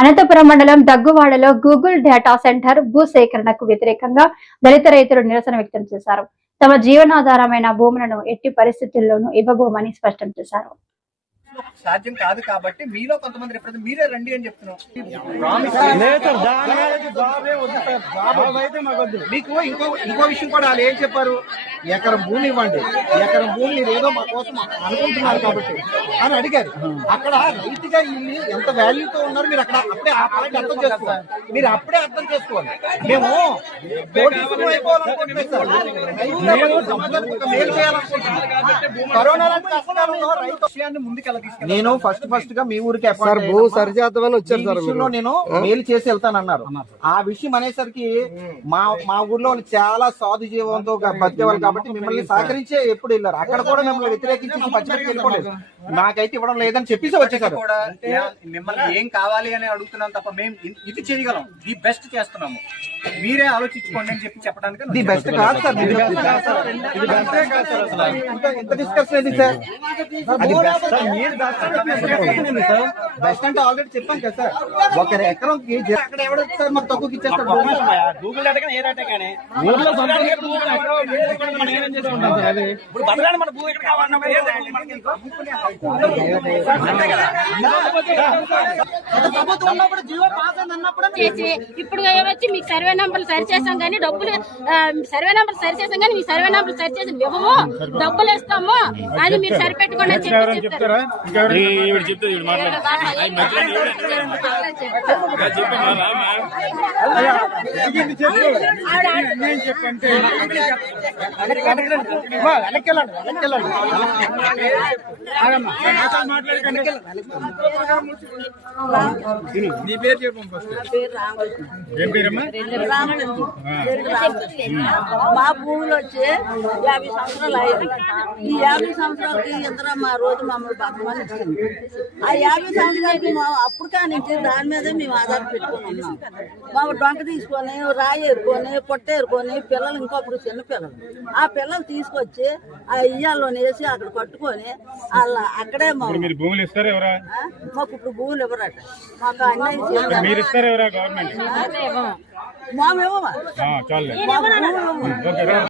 అనంతపురం మండలం దగ్గువాడలో Google data centre భూ సేకరణకు వ్యతిరేకంగా దళిత రైతులు నిరసన వ్యక్తం చేశారు. తమ జీవనాధారమైన భూములను ఎట్టి పరిస్థితుల్లోనూ ఇవ్వబోమని స్పష్టం చేశారు. సాధ్యం కాదు కాబట్టి మీలో కొంతమంది రిప్రజెంట్ మీరే రండి అని చెప్తున్నాం. మీకు ఇంకో ఇంకో విషయం కూడా వాళ్ళు ఏం చెప్పారు? ఎకరం భూమి ఇవ్వండి. ఎకరం భూమి మీరు ఏదో మా కోసం అనుకుంటున్నారు కాబట్టి అని అడిగారు. అక్కడ రైతుగా ఇల్లు ఎంత వాల్యూతో ఉన్నారు మీరు అక్కడ అప్పుడే ఆ పాయింట్ అర్థం చేసుకోవాలి. మీరు అప్పుడే అర్థం చేసుకోవాలి. మేము నేను ఫస్ట్ ఫస్ట్గా మీ ఊరికి సార్ భూ సరిచేద్దామని వచ్చారు సార్ నేను మేలు చేసి వెళ్తానన్నారు ఆ విషయం అనేసరికి మా మా ఊర్లో వాళ్ళు చాలా సాధు జీవంతో బతికేవాళ్ళు కాబట్టి మిమ్మల్ని సహకరించే ఎప్పుడు వెళ్ళారు. అక్కడ కూడా మిమ్మల్ని వ్యతిరేకించి పచ్చిమిరపకాయ వెళ్ళిపోలేదు. నాకైతే ఇవ్వడం లేదని చెప్పేసి వచ్చేసారు. కూడా మిమ్మల్ని ఏం కావాలి అని అడుగుతున్నాం తప్ప మేము ఇది చేయగలం. ది బెస్ట్ చేస్తున్నాము. మీరే ఆలోచించుకోండి అని చెప్పి చెప్పడానికి ఇది బెస్ట్ కాదు సార్ ఇది బెస్ట్ కాదు సార్. ఇది బెస్టే కాదు సార్. ఇంకా ఎంత డిస్కషన్ ఇది సార్? అది బెస్ట్ బెస్ట్ అంటే ఆల్రెడీ చెప్పాం కదా సార్. ఒక ఎకరం అక్కడ ఎవడో సార్ మాకు తక్కువకి ఇచ్చేస్తాడు గూగుల్ ఏ డేటా కానీ. ఇప్పుడు బతకాలి మన భూ ఎక్కడ కావాలన్నా చేసి ఇప్పుడు ఏమొచ్చి మీకు సర్వే నంబర్లు సరి చేసాం కానీ డబ్బులు సర్వే నంబర్లు సరి చేసాం కానీ మీ సర్వే నంబర్లు సరి చేసి ఇవ్వము డబ్బులు ఇస్తాము అది మీరు సరిపెట్టుకోండి అని చెప్పి చెప్తారు నీ పేరు చెప్పు ఫస్ట్ ఏం పేరమ్మా? మా భూములు వచ్చి యాభై సంవత్సరాలు అయింది. ఈ యాభై సంవత్సరాలకి ఇంద్ర మా రోజు మమ్మల్ని బతకమని ఇచ్చింది. ఆ యాభై సంవత్సరాలకి మా అప్పుడు కానించి దాని మీదే మేము ఆధార పెట్టుకొని ఉన్నాం. మా డొంక తీసుకొని రాయి ఏరుకొని పొట్ట ఏరుకొని పిల్లలు ఇంకొకప్పుడు చిన్న పిల్లలు. ఆ పిల్లలు తీసుకొచ్చి ఆ ఇయ్యాల్లో వేసి అక్కడ కట్టుకొని వాళ్ళ అక్కడే మా భూములు ఇస్తారా ఎవరా? మాకు ఇప్పుడు భూములు ఇవ్వరట. మాకు అన్యాయం చేయాలి మీరు ఇస్తారా ఎవరా గవర్నమెంట్ మామేమో చాలే